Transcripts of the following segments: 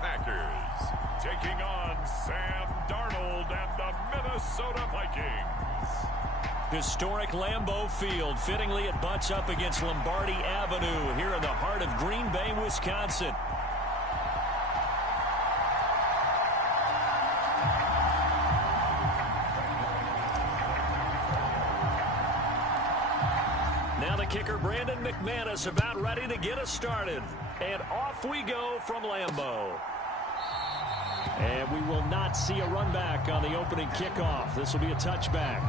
Bay Packers taking on Sam Darnold and the Minnesota Vikings. Historic Lambeau Field. Fittingly, it butts up against Lombardi Avenue here in the heart of Green Bay, Wisconsin. Now the kicker, Brandon McManus, about ready to get us started. And off we go from Lambeau. And we will not see a run back on the opening kickoff. This will be a touchback.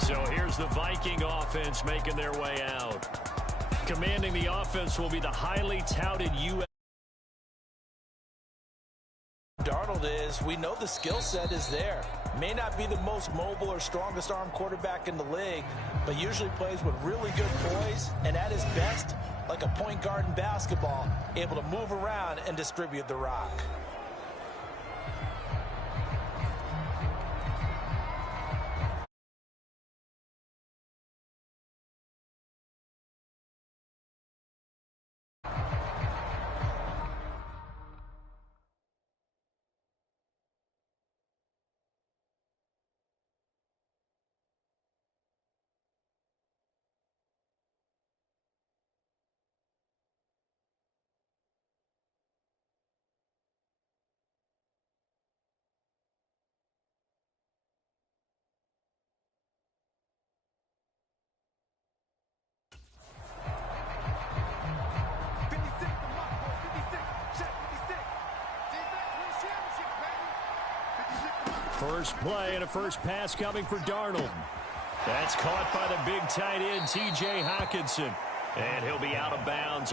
So here's the Viking offense making their way out. Commanding the offense will be the highly touted U.S. Darnold is. We know the skill set is there. May not be the most mobile or strongest arm quarterback in the league, but usually plays with really good poise, and at his best, like a point guard in basketball, able to move around and distribute the rock. First play and a first pass coming for Darnold. That's caught by the big tight end, T.J. Hockenson. And he'll be out of bounds.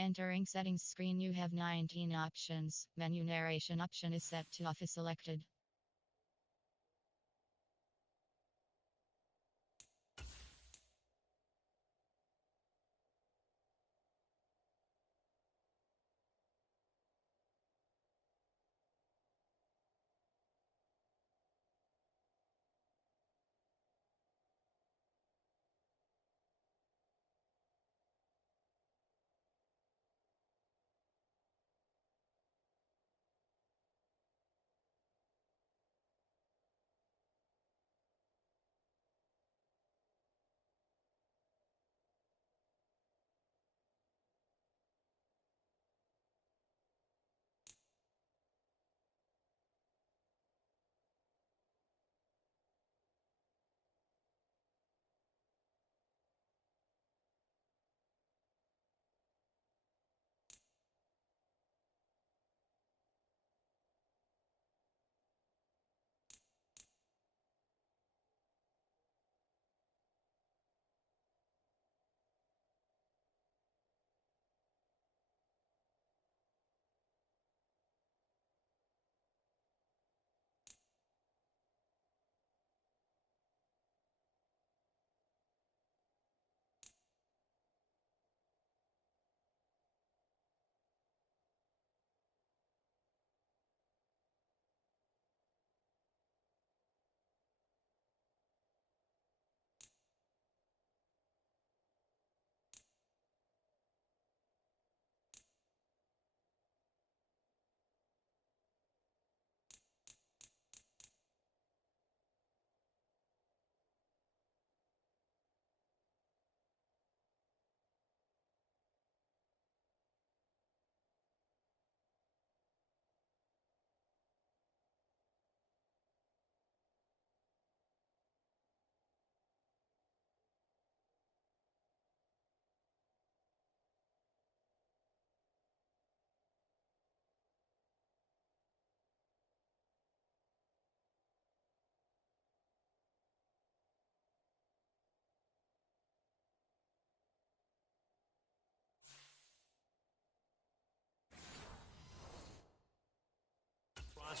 Entering settings screen, you have 19 options. Menu narration option is set to off is selected.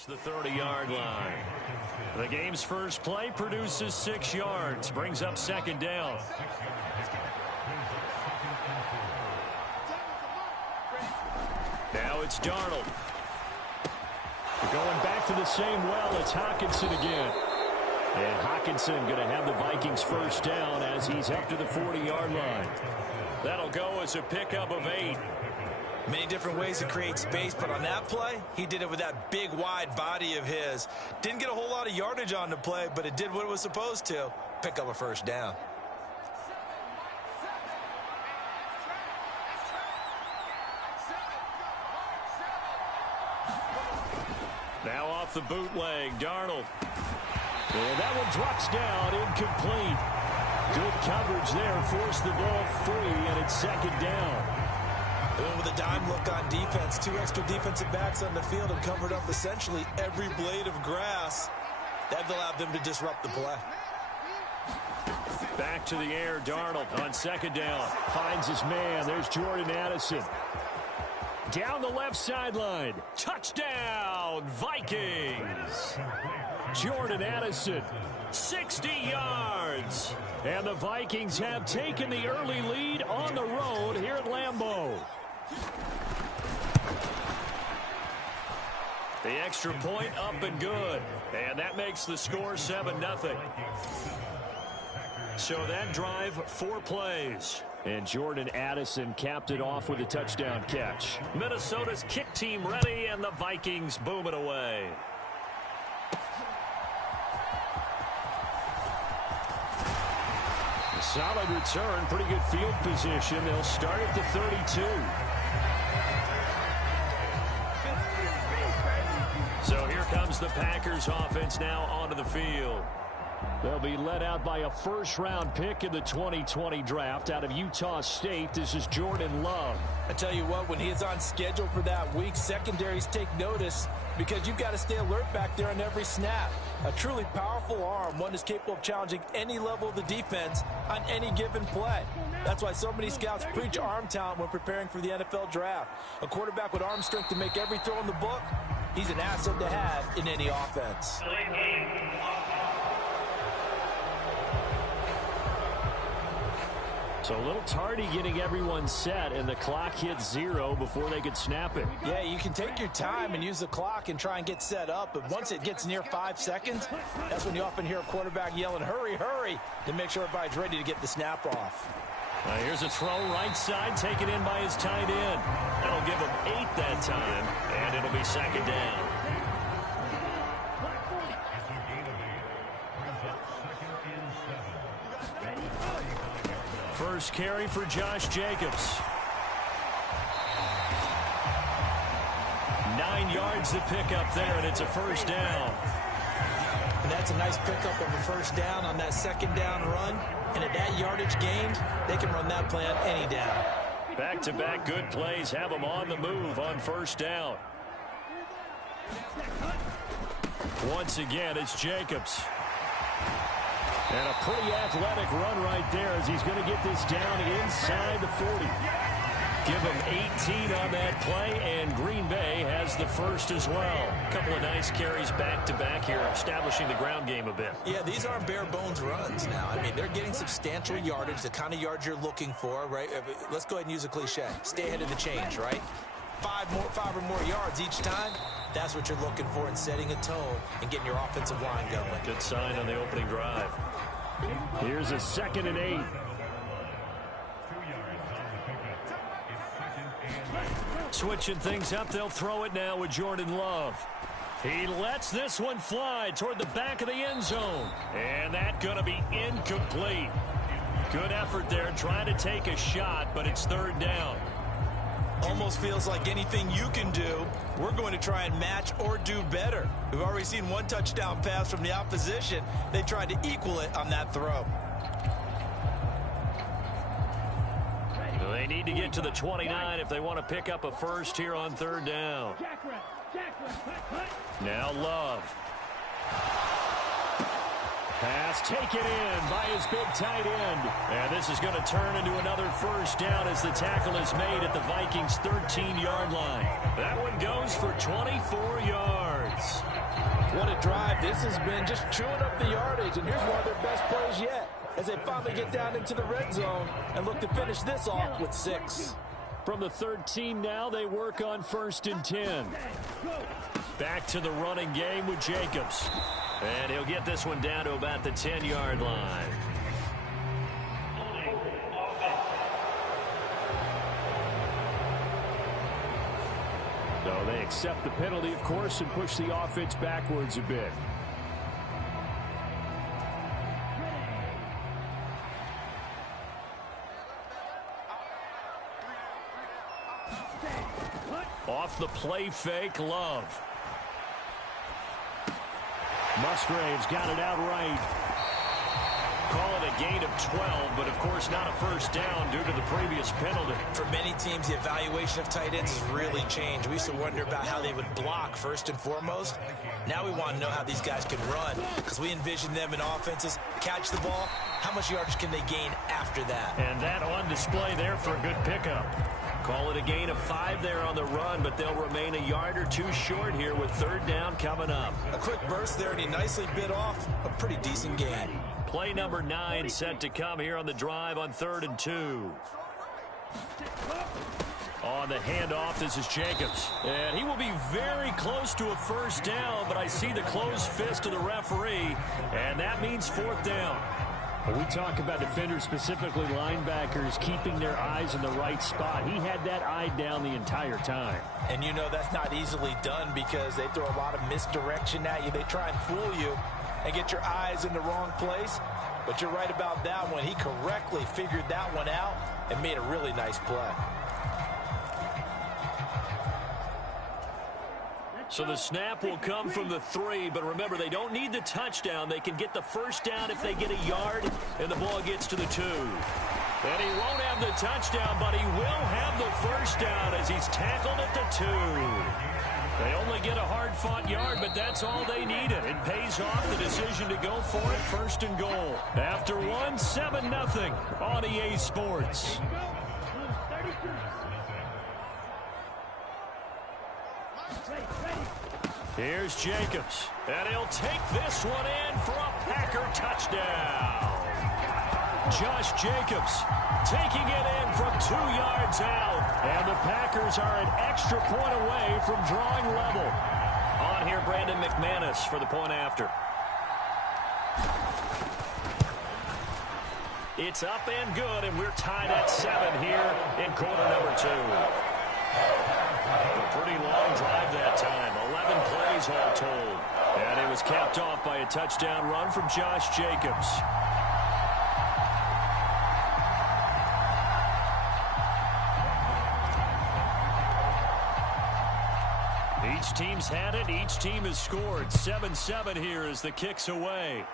across the 30-yard line. The game's first play produces 6 yards, brings up second down. Now it's Darnold. Going back to the same well, it's Hockenson again. And Hockenson going to have the Vikings first down as he's up to the 40-yard line. That'll go as a pickup of 8. Many different ways to create space, but on that play, he did it with that big, wide body of his. Didn't get a whole lot of yardage on the play, but it did what it was supposed to. Pick up a first down. Now off the bootleg, Darnold. And that one drops down, incomplete. Good coverage there, forced the ball free, and it's second down. And with a dime look on defense, 2 extra defensive backs on the field and covered up essentially every blade of grass. That allowed them to disrupt the play. Back to the air, Darnold on second down. Finds his man. There's Jordan Addison. Down the left sideline. Touchdown, Vikings. Jordan Addison, 60 yards. And the Vikings have taken the early lead on the road here at Lambeau. The extra point up and good. And that makes the score 7-0. So that drive, 4 plays. And Jordan Addison capped it off with a touchdown catch. Minnesota's kick team ready, and the Vikings boom it away. A solid return, pretty good field position. They'll start at the 32. So here comes the Packers offense now onto the field. They'll be led out by a first-round pick in the 2020 draft out of Utah State. This is Jordan Love. I tell you what, when he is on schedule for that week, secondaries take notice because you've got to stay alert back there on every snap. A truly powerful arm, one is capable of challenging any level of the defense on any given play. That's why so many scouts preach arm talent when preparing for the NFL draft. A quarterback with arm strength to make every throw in the book, he's an asset to have in any offense. So a little tardy getting everyone set, and the clock hits 0 before they could snap it. Yeah, you can take your time and use the clock and try and get set up, but once it gets near 5 seconds, that's when you often hear a quarterback yelling, hurry, hurry, to make sure everybody's ready to get the snap off. Here's a throw right side, taken in by his tight end. That'll give him 8 that time, and it'll be second down. First carry for Josh Jacobs. 9 yards to pick up there, and it's a first down. And that's a nice pickup of a first down on that second down run. And at that yardage gained, they can run that play on any down. Back-to-back good plays have them on the move on first down. Once again, it's Jacobs. And a pretty athletic run right there as he's going to get this down inside the 40. Give him 18 on that play, and Green Bay has the first as well. A couple of nice carries back-to-back here, establishing the ground game a bit. Yeah, these aren't bare-bones runs now. I mean, they're getting substantial yardage, the kind of yards you're looking for, right? Let's go ahead and use a cliche. Stay ahead of the change, right? 5 or more yards each time. That's what you're looking for in setting a tone and getting your offensive line going. Good sign on the opening drive. Here's a 2nd and 8. Switching things up, they'll throw it now with Jordan Love. He lets this one fly toward the back of the end zone. And that's going to be incomplete. Good effort there, trying to take a shot, but it's 3rd down. Almost feels like anything you can do, we're going to try and match or do better. We've already seen 1 touchdown pass from the opposition. They tried to equal it on that throw. They need to get to the 29 if they want to pick up a first here on 3rd down. Now Love. Pass taken in by his big tight end. And this is going to turn into another first down as the tackle is made at the Vikings' 13-yard line. That one goes for 24 yards. What a drive. This has been just chewing up the yardage, and here's one of their best plays yet as they finally get down into the red zone and look to finish this off with 6. From the 13 now, they work on 1st and 10. Back to the running game with Jacobs. And he'll get this one down to about the 10-yard line. So they accept the penalty, of course, and push the offense backwards a bit. Off the play fake, Love. Musgrave's got it outright. Call it a gain of 12, but of course not a first down due to the previous penalty. For many teams, the evaluation of tight ends has really changed. We used to wonder about how they would block first and foremost. Now we want to know how these guys can run, because we envision them in offenses, catch the ball, how much yardage can they gain after that? And that on display there for a good pickup. Call it a gain of 5 there on the run, but they'll remain a yard or two short here with 3rd down coming up. A quick burst there, and he nicely bit off a pretty decent gain. Play number 9 set to come here on the drive on 3rd and 2. On the handoff, this is Jacobs. And he will be very close to a first down, but I see the closed fist of the referee, and that means 4th down. When we talk about defenders, specifically linebackers, keeping their eyes in the right spot, he had that eye down the entire time. And you know that's not easily done because they throw a lot of misdirection at you. They try and fool you and get your eyes in the wrong place. But you're right about that one. He correctly figured that one out and made a really nice play. So the snap will come from the 3, but remember, they don't need the touchdown. They can get the first down if they get a yard, and the ball gets to the 2. And he won't have the touchdown, but he will have the first down as he's tackled at the 2. They only get a hard-fought yard, but that's all they needed. It pays off the decision to go for it, 1st and goal. After 1, 7-0 on EA Sports. Here's Jacobs, and he'll take this one in for a Packer touchdown. Josh Jacobs taking it in from 2 yards out, and the Packers are an extra point away from drawing level. On here, Brandon McManus for the point after. It's up and good, and we're tied at 7 here in quarter number 2. A pretty long drive that time, 11 plays all told. And it was capped off by a touchdown run from Josh Jacobs. Each team's had it, each team has scored. 7-7 here as the kick's away.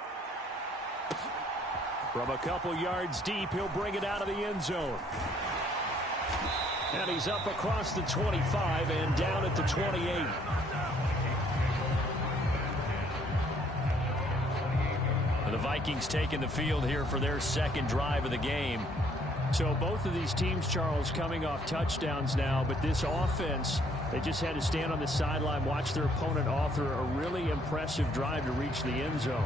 From a couple yards deep, he'll bring it out of the end zone. And he's up across the 25 and down at the 28. The Vikings taking the field here for their 2nd drive of the game. So both of these teams, Charles, coming off touchdowns now, but this offense, they just had to stand on the sideline, watch their opponent author a really impressive drive to reach the end zone.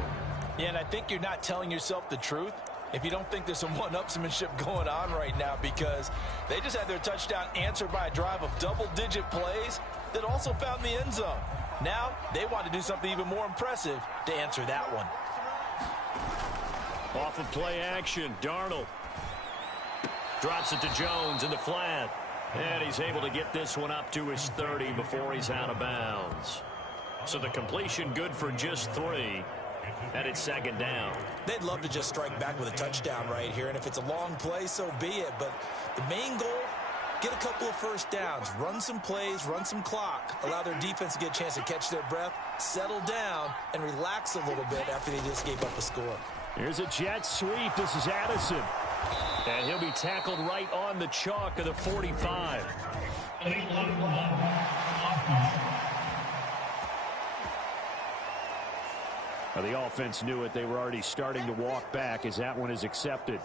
Yeah, and I think you're not telling yourself the truth if you don't think there's some one-upsmanship going on right now, because they just had their touchdown answered by a drive of double-digit plays that also found the end zone. Now they want to do something even more impressive to answer that one. Off of play action, Darnold drops it to Jones in the flat. And he's able to get this one up to his 30 before he's out of bounds. So the completion good for just 3. And it's 2nd down. They'd love to just strike back with a touchdown right here. And if it's a long play, so be it. But the main goal, get a couple of first downs. Run some plays, run some clock. Allow their defense to get a chance to catch their breath, settle down, and relax a little bit after they just gave up a score. Here's a jet sweep. This is Addison. And he'll be tackled right on the chalk of the 45. Well, the offense knew it. They were already starting to walk back as that one is accepted.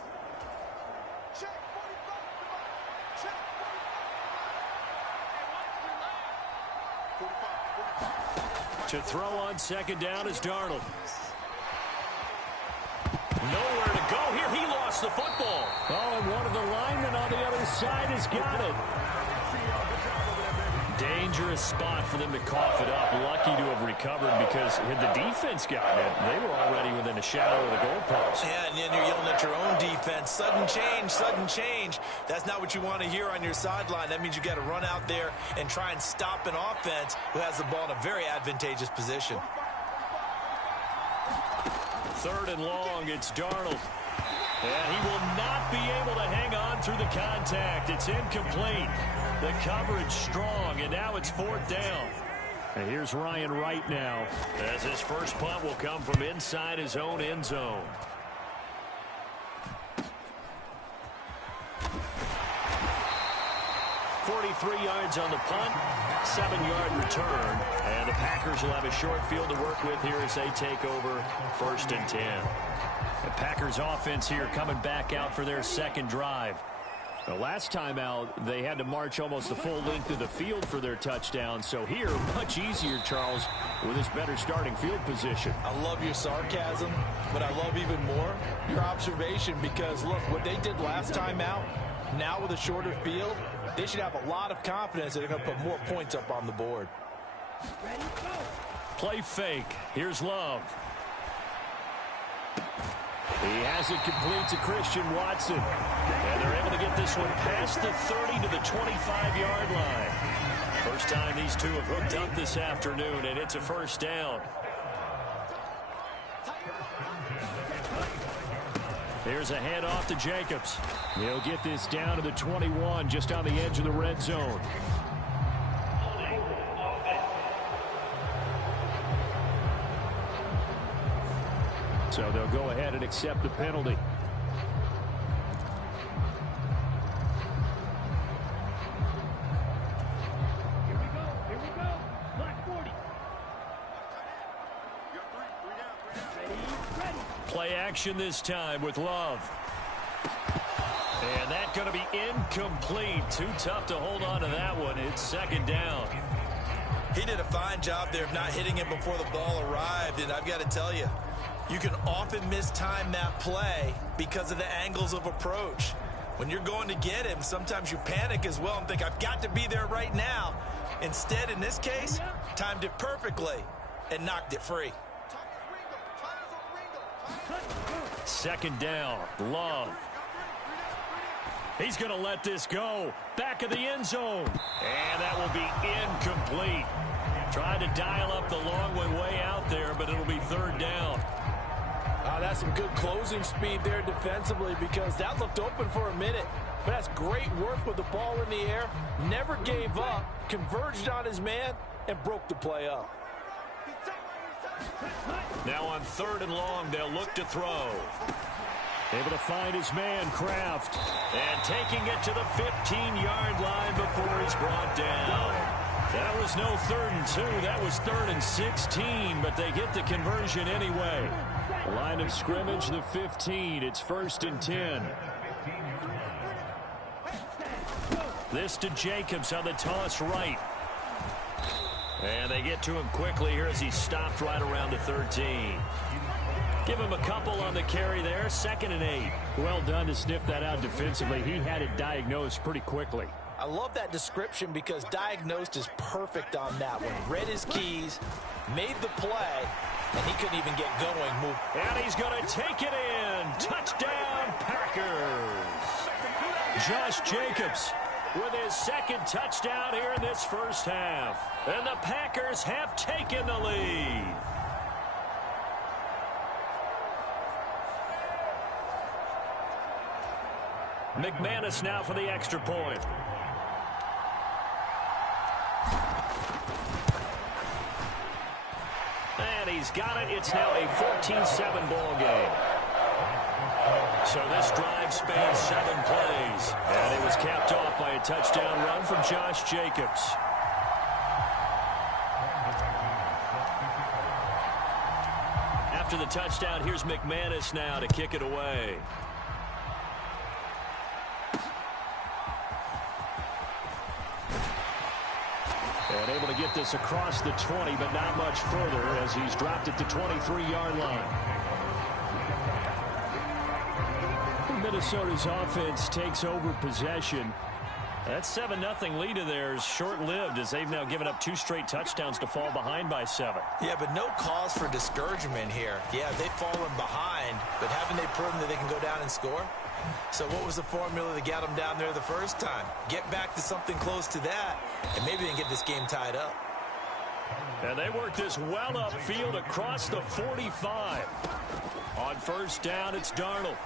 To throw on second down is Darnold. Nowhere to go here. He lost the football. Oh, and one of the linemen on the other side has got it. Dangerous spot for them to cough it up. Lucky to have recovered because had the defense gotten it, they were already within a shadow of the goalpost. Yeah, and then you're yelling at your own defense. Sudden change, sudden change. That's not what you want to hear on your sideline. That means you got to run out there and try and stop an offense who has the ball in a very advantageous position. Third and long, it's Darnold. And he will not be able to hang on through the contact. It's incomplete. The coverage strong, and now it's fourth down. And here's Ryan Wright now, as his first punt will come from inside his own end zone. .43 yards on the punt, 7-yard return, and the Packers will have a short field to work with here as they take over first and 10. The Packers offense here coming back out for their second drive. The last time out, they had to march almost the full length of the field for their touchdown. So here, much easier, Charles, with his better starting field position. I love your sarcasm, but I love even more your observation because, look, what they did last time out, now with a shorter field, they should have a lot of confidence that they're going to put more points up on the board. Play fake. Here's Love. He has it complete to Christian Watson. And they're able to get this one past the 30 to the 25-yard line. First time these two have hooked up this afternoon, and it's a first down. Here's a handoff to Jacobs. He'll get this down to the 21, just on the edge of the red zone. So they'll go ahead and accept the penalty. Here we go. Black 40. Ready. Play action this time with Love. And that's going to be incomplete. Too tough to hold on to that one. It's second down. He did a fine job there of not hitting him before the ball arrived, and I've got to tell you, you can often mistime that play because of the angles of approach. When you're going to get him, sometimes you panic as well and think, I've got to be there right now. Instead, in this case, timed it perfectly and knocked it free. Second down, Love. He's going to let this go. Back of the end zone. And that will be incomplete. Trying to dial up the long one way out there, but it'll be third down. That's some good closing speed there defensively because that looked open for a minute. But that's great work with the ball in the air. Never gave up, converged on his man, and broke the play up. Now on third and long, they'll look to throw. Able to find his man, Kraft. And taking it to the 15-yard line before he's brought down. That was no 3rd and 2. That was 3rd and 16, but they get the conversion anyway. Line of scrimmage, the 15. It's 1st and 10. This to Jacobs on the toss right. And they get to him quickly here as he stopped right around the 13. Give him a couple on the carry there. 2nd and 8. Well done to sniff that out defensively. He had it diagnosed pretty quickly. I love that description because diagnosed is perfect on that one. Read his keys, made the play, and he couldn't even get going. And he's going to take it in. Touchdown, Packers. Josh Jacobs with his 2nd touchdown here in this first half. And the Packers have taken the lead. McManus now for the extra point. And he's got it. It's now a 14-7 ball game. So this drive spans 7 plays. And it was capped off by a touchdown run from Josh Jacobs. after the touchdown. Here's McManus now to kick it away. And able to get this across the 20, but not much further as he's dropped it to 23-yard line. Minnesota's offense takes over possession. That 7-0 lead of theirs short-lived as they've now given up 2 straight touchdowns to fall behind by 7. Yeah, but no cause for discouragement here. Yeah, they've fallen behind, but haven't they proven that they can go down and score? So what was the formula that got them down there the first time? Get back to something close to that, and maybe they can get this game tied up. And they work this well upfield across the 45. On first down, it's Darnold.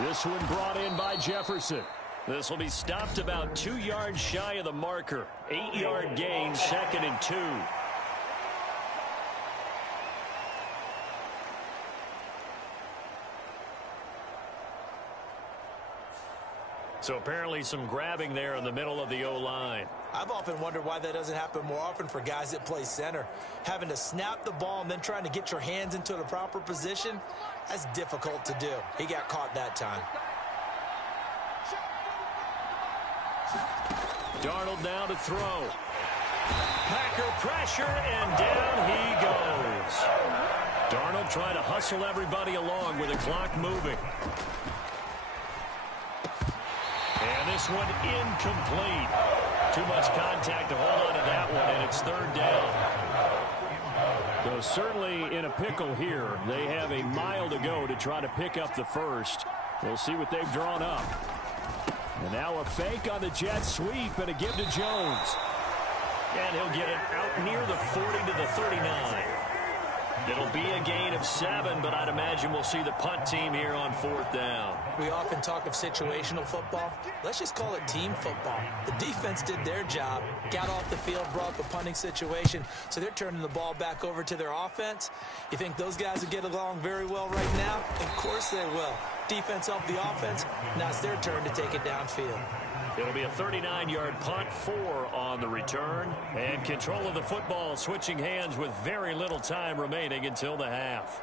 This one brought in by Jefferson. This will be stopped about 2 yards shy of the marker. 8-yard gain, 2nd and 2. So apparently some grabbing there in the middle of the O-line. I've often wondered why that doesn't happen more often for guys that play center. Having to snap the ball and then trying to get your hands into the proper position, that's difficult to do. He got caught that time. Darnold now to throw. Packer pressure, and down he goes. Darnold trying to hustle everybody along with the clock moving. And this one incomplete. Too much contact to hold on to that one, and it's 3rd down. So certainly in a pickle here. They have a mile to go to try to pick up the first. We'll see what they've drawn up. And now a fake on the jet sweep and a give to Jones. And he'll get it out near the 40 to the 39. It'll be a gain of 7, but I'd imagine we'll see the punt team here on 4th down. We often talk of situational football. Let's just call it team football. The defense did their job, got off the field, brought up a punting situation, so they're turning the ball back over to their offense. You think those guys will get along very well right now? Of course they will. Defense off the offense, now it's their turn to take it downfield. It'll be a 39-yard punt, 4 on the return. And control of the football switching hands with very little time remaining until the half.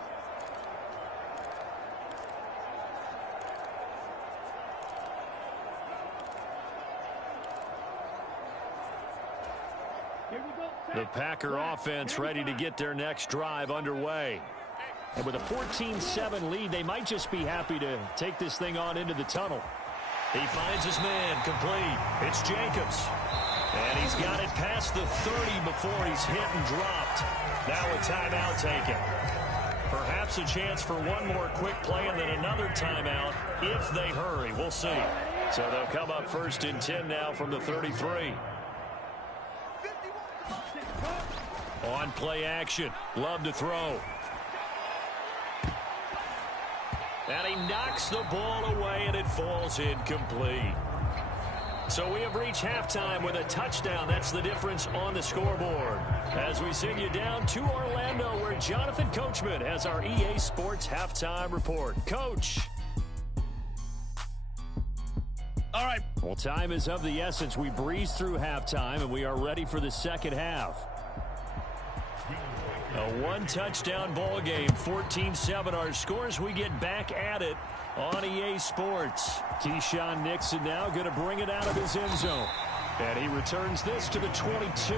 The Packer offense ready to get their next drive underway. And with a 14-7 lead, they might just be happy to take this thing on into the tunnel. He finds his man, complete. It's Jacobs. And he's got it past the 30 before he's hit and dropped. Now a timeout taken. Perhaps a chance for one more quick play and then another timeout if they hurry. We'll see. So they'll come up 1st and 10 now from the 33. On play action. Love to throw. And he knocks the ball away, and it falls incomplete. So we have reached halftime with a touchdown. That's the difference on the scoreboard. As we send you down to Orlando, where Jonathan Coachman has our EA Sports halftime report. Coach. All right. Well, time is of the essence. We breeze through halftime, and we are ready for the second half. A one-touchdown ball game, 14-7 our scores. We get back at it on EA Sports. Keyshawn Nixon now going to bring it out of his end zone. And he returns this to the 22.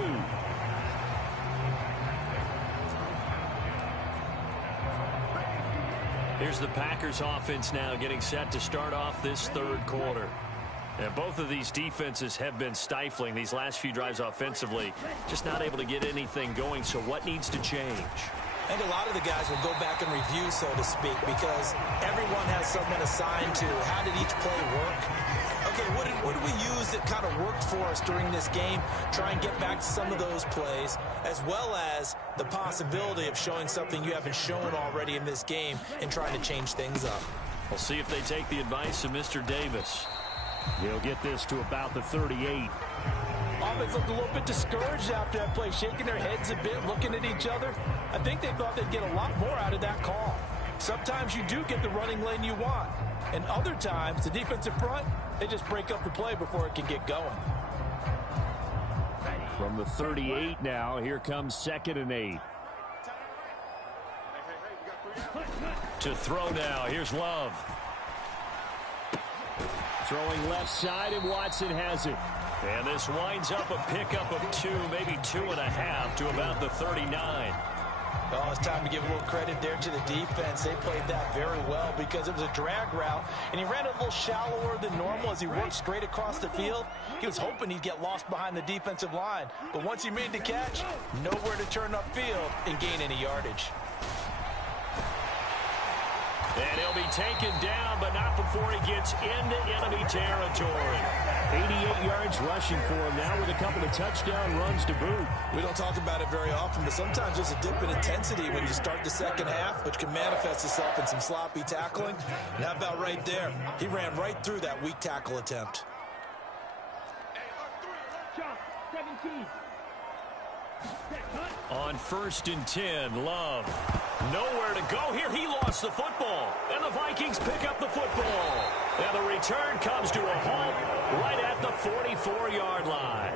Here's the Packers offense now getting set to start off this 3rd quarter. And both of these defenses have been stifling these last few drives offensively. Just not able to get anything going. So what needs to change? I think a lot of the guys will go back and review, so to speak, because everyone has something assigned to how did each play work. Okay, what did we use that kind of worked for us during this game? Try and get back to some of those plays, as well as the possibility of showing something you haven't shown already in this game and trying to change things up. We'll see if they take the advice of Mr. Davis. He'll get this to about the 38. Offense looked a little bit discouraged after that play, shaking their heads a bit, looking at each other. I think they thought they'd get a lot more out of that call. Sometimes you do get the running lane you want, and other times the defensive front, they just break up the play before it can get going. From the 38 now, here comes 2nd and 8. To throw now, here's Love. Throwing left side, and Watson has it. And this winds up a pickup of 2, maybe 2.5 to about the 39. Oh, it's time to give a little credit there to the defense. They played that very well because it was a drag route, and he ran a little shallower than normal as he worked straight across the field. He was hoping he'd get lost behind the defensive line, but once he made the catch, nowhere to turn upfield and gain any yardage. And he'll be taken down, but not before he gets into enemy territory. 88 yards rushing for him now with a couple of touchdown runs to boot. We don't talk about it very often, but sometimes there's a dip in intensity when you start the second half, which can manifest itself in some sloppy tackling. And how about right there? He ran right through that weak tackle attempt. Jump, 17. On 1st and 10, Love. Nowhere to go here. He lost the football. And the Vikings pick up the football. And the return comes to a halt right at the 44-yard line.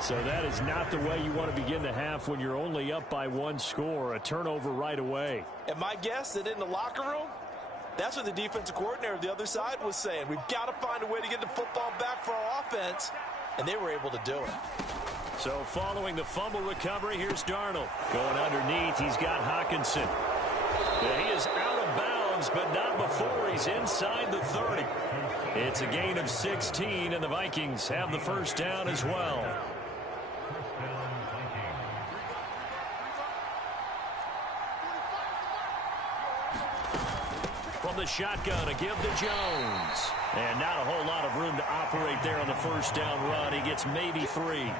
So that is not the way you want to begin the half when you're only up by 1 score. A turnover right away. And my guess that in the locker room, that's what the defensive coordinator of the other side was saying. We've got to find a way to get the football back for our offense. And they were able to do it. So following the fumble recovery, here's Darnold. Going underneath, he's got Hockenson. And he is out of bounds, but not before he's inside the 30. It's a gain of 16, and the Vikings have the first down as well. From the shotgun, a give to Jones. And not a whole lot of room to operate there on the first down run. He gets maybe 3.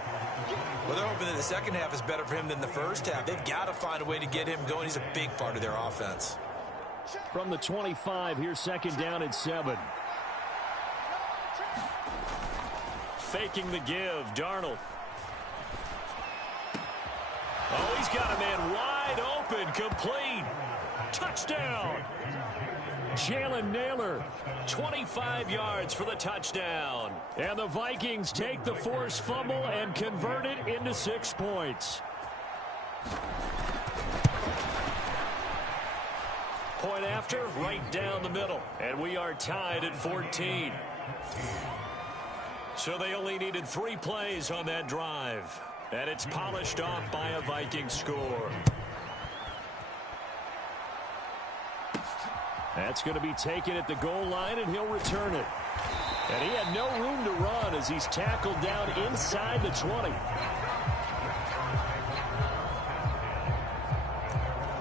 Well, they're hoping that the second half is better for him than the first half. They've got to find a way to get him going. He's a big part of their offense. From the 25, here's 2nd down and 7. Faking the give, Darnold. Oh, he's got a man wide open, complete. Touchdown. Jalen Naylor, 25 yards for the touchdown. And the Vikings take the forced fumble and convert it into 6 points. Point after, right down the middle. And we are tied at 14. So they only needed 3 plays on that drive. And it's polished off by a Viking score. That's going to be taken at the goal line, and he'll return it. And he had no room to run as he's tackled down inside the 20.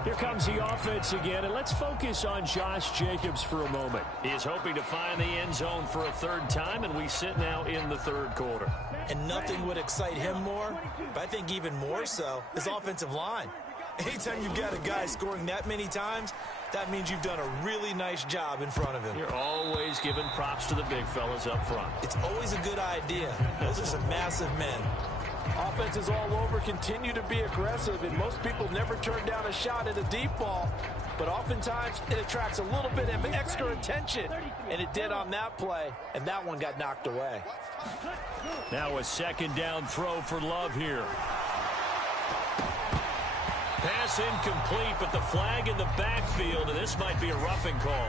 Here comes the offense again, and let's focus on Josh Jacobs for a moment. He is hoping to find the end zone for a 3rd time, and we sit now in the 3rd quarter. And nothing would excite him more, but I think even more so, his offensive line. Anytime you've got a guy scoring that many times, that means you've done a really nice job in front of him. You're always giving props to the big fellas up front. It's always a good idea. Those are some massive men. Offenses all over continue to be aggressive, and most people never turn down a shot at a deep ball. But oftentimes, it attracts a little bit of extra attention, and it did on that play, and that one got knocked away. Now a 2nd down throw for Love here. Pass incomplete, but the flag in the backfield, and this might be a roughing call.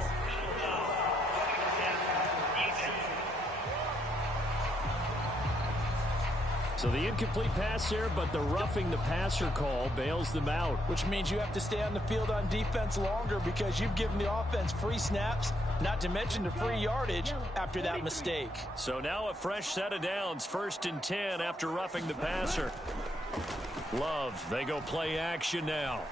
So the incomplete pass there, but the roughing the passer call bails them out. Which means you have to stay on the field on defense longer because you've given the offense free snaps, not to mention the free yardage after that mistake. So now a fresh set of downs, 1st and 10 after roughing the passer. Love, they go play action now.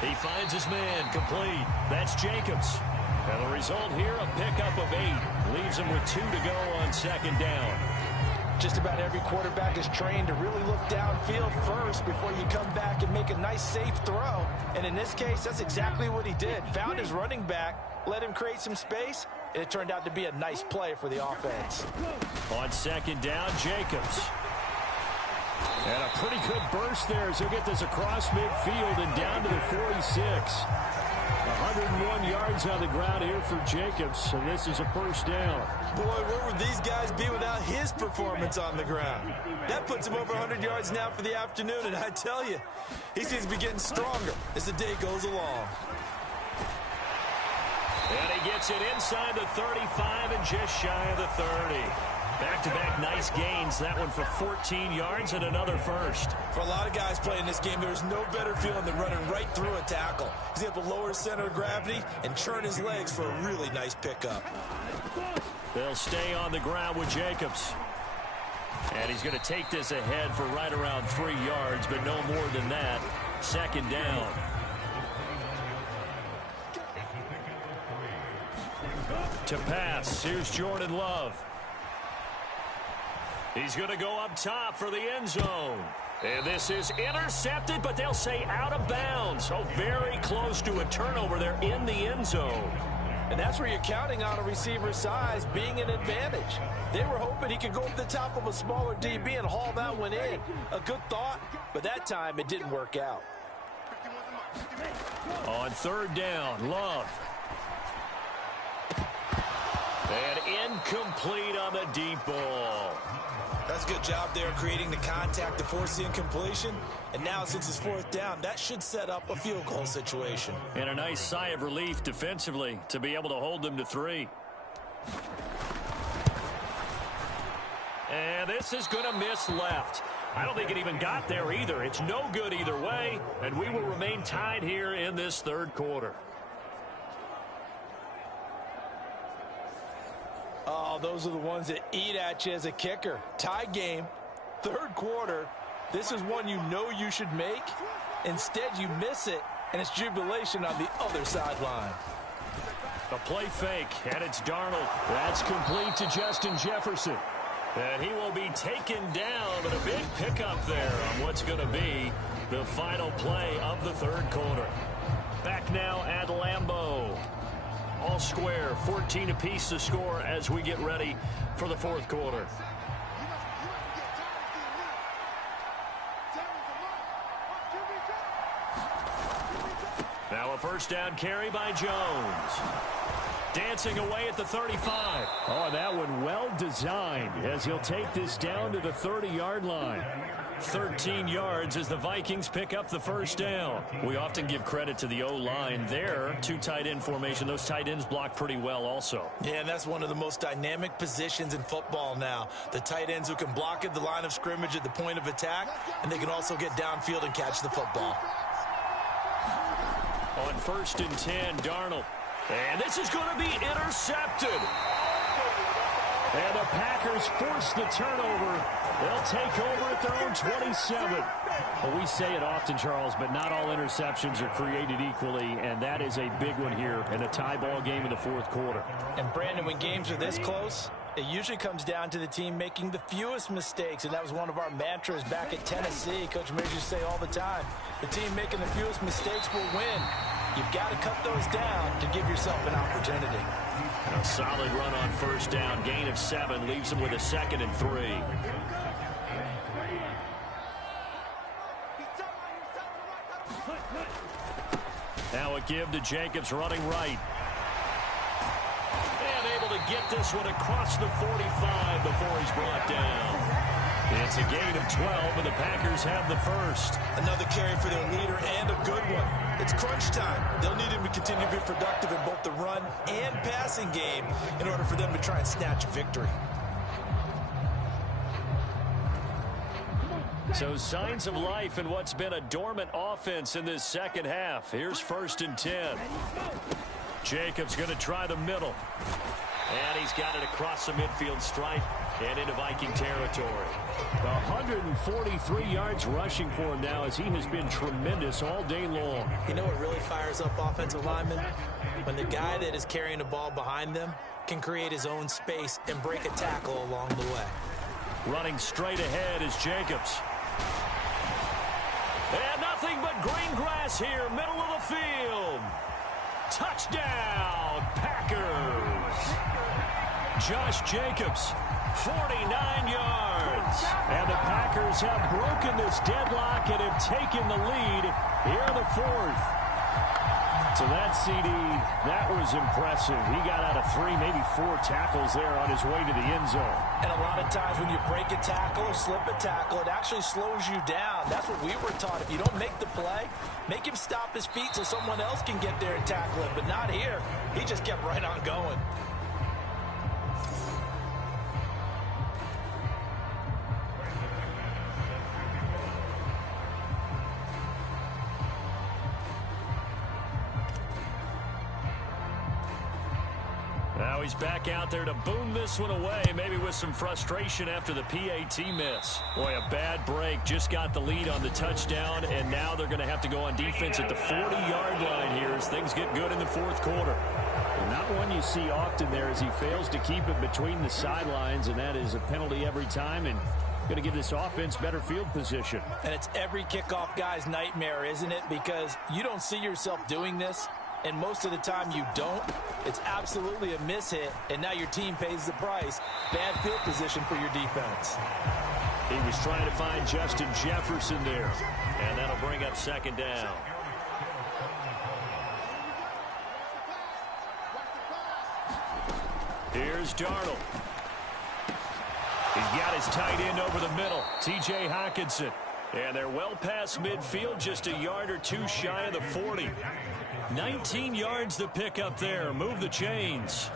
He finds his man, complete. That's Jacobs. And the result here, a pickup of 8. Leaves him with 2 to go on 2nd down. Just about every quarterback is trained to really look downfield first before you come back and make a nice, safe throw. And in this case, that's exactly what he did. Found his running back, let him create some space, and it turned out to be a nice play for the offense. On 2nd down, Jacobs. And a pretty good burst there as he'll get this across midfield and down to the 46. 101 yards on the ground here for Jacobs, and this is a first down. Boy, where would these guys be without his performance on the ground? That puts him over 100 yards now for the afternoon, and I tell you, he seems to be getting stronger as the day goes along. And he gets it inside the 35 and just shy of the 30. Back-to-back nice gains. That one for 14 yards and another first. For a lot of guys playing this game, there's no better feeling than running right through a tackle. He's able to lower his center of gravity and churn his legs for a really nice pickup. They'll stay on the ground with Jacobs. And he's going to take this ahead for right around 3 yards, but no more than that. Second down. To pass, here's Jordan Love. He's going to go up top for the end zone. And this is intercepted, but they'll say out of bounds. So very close to a turnover there in the end zone. And that's where you're counting on a receiver's size being an advantage. They were hoping he could go up the top of a smaller DB and haul that one in. A good thought, but that time it didn't work out. On third down, Love. And incomplete on the deep ball. That's a good job there creating the contact to force the incompletion. And now since it's fourth down, that should set up a field goal situation. And a nice sigh of relief defensively to be able to hold them to 3. And this is going to miss left. I don't think it even got there either. It's no good either way. And we will remain tied here in this third quarter. Oh, those are the ones that eat at you as a kicker. Tie game, third quarter. This is one you know you should make. Instead, you miss it, and it's jubilation on the other sideline. A play fake, and it's Darnold. That's complete to Justin Jefferson. And he will be taken down, but a big pickup there on what's going to be the final play of the third quarter. Back now at Lambeau. All square, 14 apiece to score as we get ready for the fourth quarter. Now a first down carry by Jones. Dancing away at the 35. Oh, that one well designed as he'll take this down to the 30-yard line. 13 yards as the Vikings pick up the first down. We often give credit to the O-line there. 2 tight end formation. Those tight ends block pretty well also. Yeah, and that's one of the most dynamic positions in football now. The tight ends who can block at the line of scrimmage at the point of attack, and they can also get downfield and catch the football. On 1st and 10, Darnold. And this is going to be intercepted. And the Packers force the turnover. They'll take over at their own 27. Well, we say it often, Charles, but not all interceptions are created equally, and that is a big one here in a tie ball game in the fourth quarter. And, Brandon, when games are this close, it usually comes down to the team making the fewest mistakes, and that was one of our mantras back at Tennessee. Coach Mears used to say all the time, the team making the fewest mistakes will win. You've got to cut those down to give yourself an opportunity. A solid run on first down. Gain of 7 leaves him with a 2nd and 3. Now a give to Jacobs running right. And able to get this one across the 45 before he's brought down. It's a gain of 12, and the Packers have the first. Another carry for their leader and a good one. It's crunch time. They'll need him to continue to be productive in both the run and passing game in order for them to try and snatch a victory. So signs of life in what's been a dormant offense in this second half. Here's 1st and 10. Jacobs going to try the middle. And he's got it across the midfield stripe and into Viking territory. 143 yards rushing for him now as he has been tremendous all day long. You know what really fires up offensive linemen? When the guy that is carrying the ball behind them can create his own space and break a tackle along the way. Running straight ahead is Jacobs. And nothing but green grass here, middle of the field. Touchdown, Packers. Josh Jacobs, 49 yards. And the Packers have broken this deadlock and have taken the lead here in the fourth. So that CD, that was impressive. He got out of 3, maybe 4 tackles there on his way to the end zone. And a lot of times when you break a tackle or slip a tackle, it actually slows you down. That's what we were taught. If you don't make the play, make him stop his feet so someone else can get there and tackle him. But not here. He just kept right on going. Now he's back out there to boom this one away, maybe with some frustration after the PAT miss. Boy, a bad break. Just got the lead on the touchdown, and now they're going to have to go on defense at the 40-yard line here as things get good in the fourth quarter. Well, not one you see often there as he fails to keep it between the sidelines, and that is a penalty every time, and going to give this offense better field position. And it's every kickoff guy's nightmare, isn't it? Because you don't see yourself doing this. And most of the time you don't. It's absolutely a mishit, and now your team pays the price. Bad field position for your defense. He was trying to find Justin Jefferson there, and that'll bring up second down. Here's Darnold. He's got his tight end over the middle, T.J. Hockenson. And they're well past midfield, just a yard or two shy of the 40. 19 yards to pick up there. Move the chains.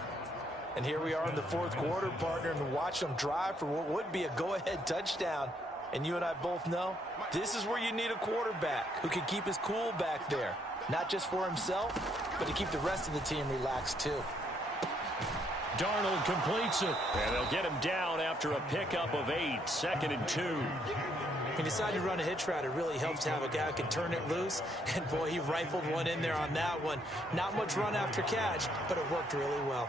And here we are in the fourth quarter, partner, and watch them drive for what would be a go-ahead touchdown. And you and I both know this is where you need a quarterback who can keep his cool back there. Not just for himself, but to keep the rest of the team relaxed too. Darnold completes it. And they'll get him down after a pickup of 8. 2nd and 2. When you decide to run a hitch route, it really helps to have a guy who can turn it loose. And, boy, he rifled one in there on that one. Not much run after catch, but it worked really well.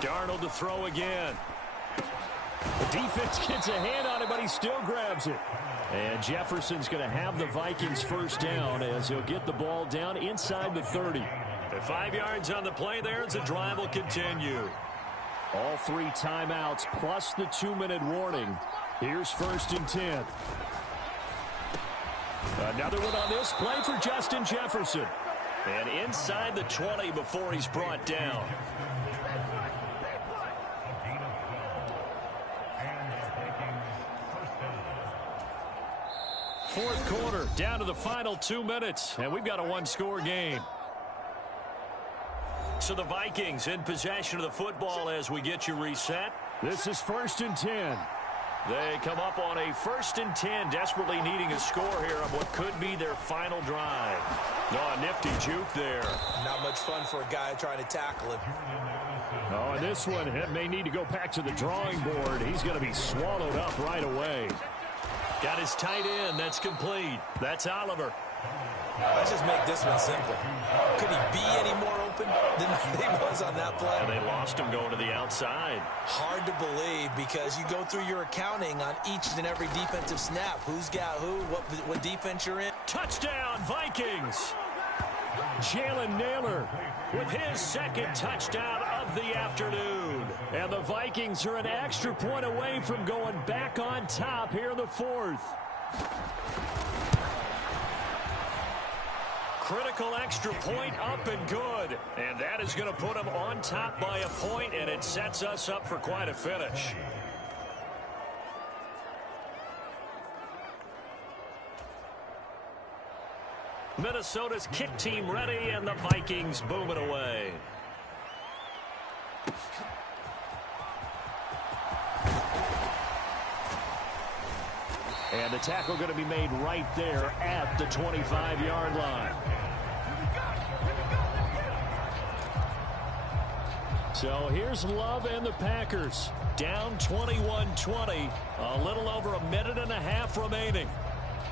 Darnold to throw again. The defense gets a hand on it, but he still grabs it. And Jefferson's going to have the Vikings first down as he'll get the ball down inside the 30. The 5 yards on the play there as the drive will continue. All 3 timeouts plus the 2-minute warning. Here's 1st and 10. Another one on this play for Justin Jefferson. And inside the 20 before he's brought down. Fourth quarter, down to the final 2 minutes, and we've got a 1-score game. So the Vikings in possession of the football as we get you reset. This is 1st and 10. They come up on a 1st and 10, desperately needing a score here on what could be their final drive. Oh, a nifty juke there. Not much fun for a guy trying to tackle him. Oh, and this one may need to go back to the drawing board. He's going to be swallowed up right away. Got his tight end. That's complete. That's Oliver. Let's just make this one simple. Could he be any more open than he was on that play? And they lost him going to the outside. Hard to believe because you go through your accounting on each and every defensive snap. Who's got who, what defense you're in. Touchdown, Vikings. Jalen Naylor with his 2nd touchdown of the afternoon. And the Vikings are an extra point away from going back on top here in the 4th. Critical extra point up and good. And that is going to put them on top by a point, and it sets us up for quite a finish. Minnesota's kick team ready, and the Vikings boom it away. And the tackle going to be made right there at the 25-yard line. So here's Love and the Packers. Down 21-20. A little over a minute and a half remaining.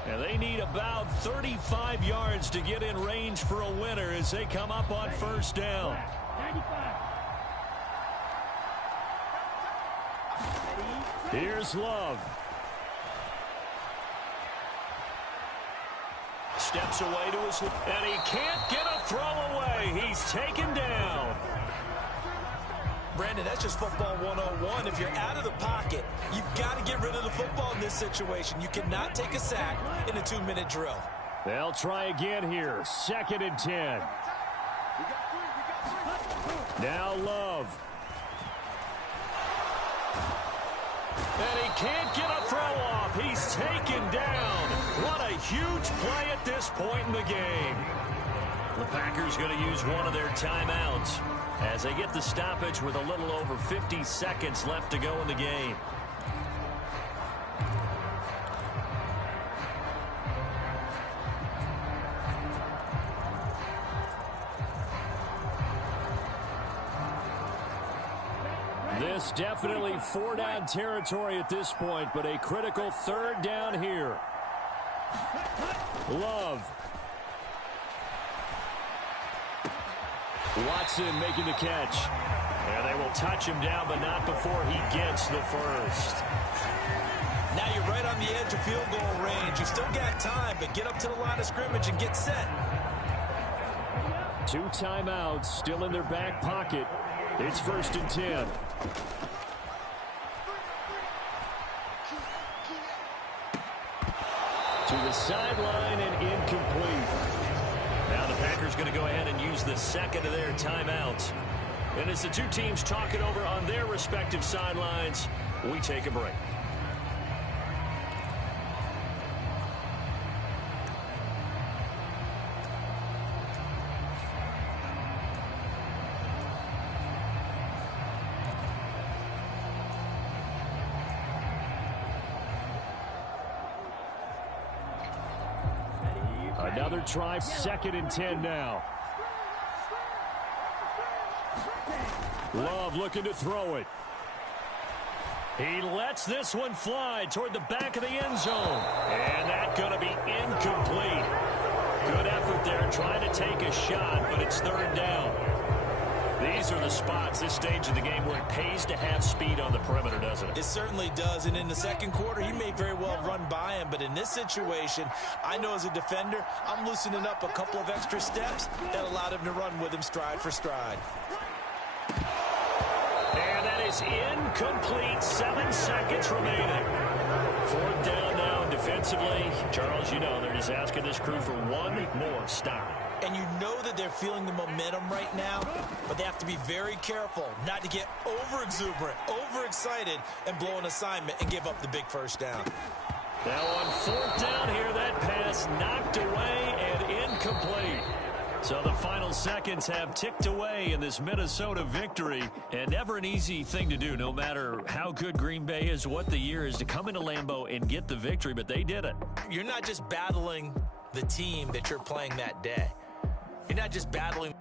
And they need about 35 yards to get in range for a winner as they come up on 1st down. 95. Here's Love. Steps away to his left, and he can't get a throw away. He's taken down. Brandon, that's just football 101. If you're out of the pocket, you've got to get rid of the football in this situation. You cannot take a sack in a 2-minute drill. They'll try again here. 2nd and 10. Now Love. And he can't get a throw off. He's taken down. What a huge play at this point in the game. The Packers going to use one of their timeouts as they get the stoppage with a little over 50 seconds left to go in the game. This definitely 4-down territory at this point, but a critical 3rd down here. Love. Watson making the catch. And they will touch him down, but not before he gets the first. Now you're right on the edge of field goal range. You still got time, but get up to the line of scrimmage and get set. 2 timeouts still in their back pocket. It's 1st and 10. To the sideline and incomplete. Now the Packers going to go ahead and use the 2nd of their timeouts. And as the two teams talk it over on their respective sidelines, we take a break. Another try, 2nd and 10 now. Love looking to throw it. He lets this one fly toward the back of the end zone. And that's going to be incomplete. Good effort there trying to take a shot, but it's 3rd down. These are the spots, this stage of the game, where it pays to have speed on the perimeter, doesn't it? It certainly does, and in the 2nd quarter, he may very well run by him, but in this situation, I know as a defender, I'm loosening up a couple of extra steps that allowed him to run with him stride for stride. And that is incomplete. 7 seconds remaining. 4th down now defensively. Charles, you know, they're just asking this crew for one more stop. And you know that they're feeling the momentum right now, but they have to be very careful not to get over-exuberant, overexcited, and blow an assignment and give up the big 1st down. Now on 4th down here, that pass knocked away and incomplete. So the final seconds have ticked away in this Minnesota victory. And never an easy thing to do, no matter how good Green Bay is, what the year is, to come into Lambeau and get the victory, but they did it. You're not just battling the team that you're playing that day. You're not just battling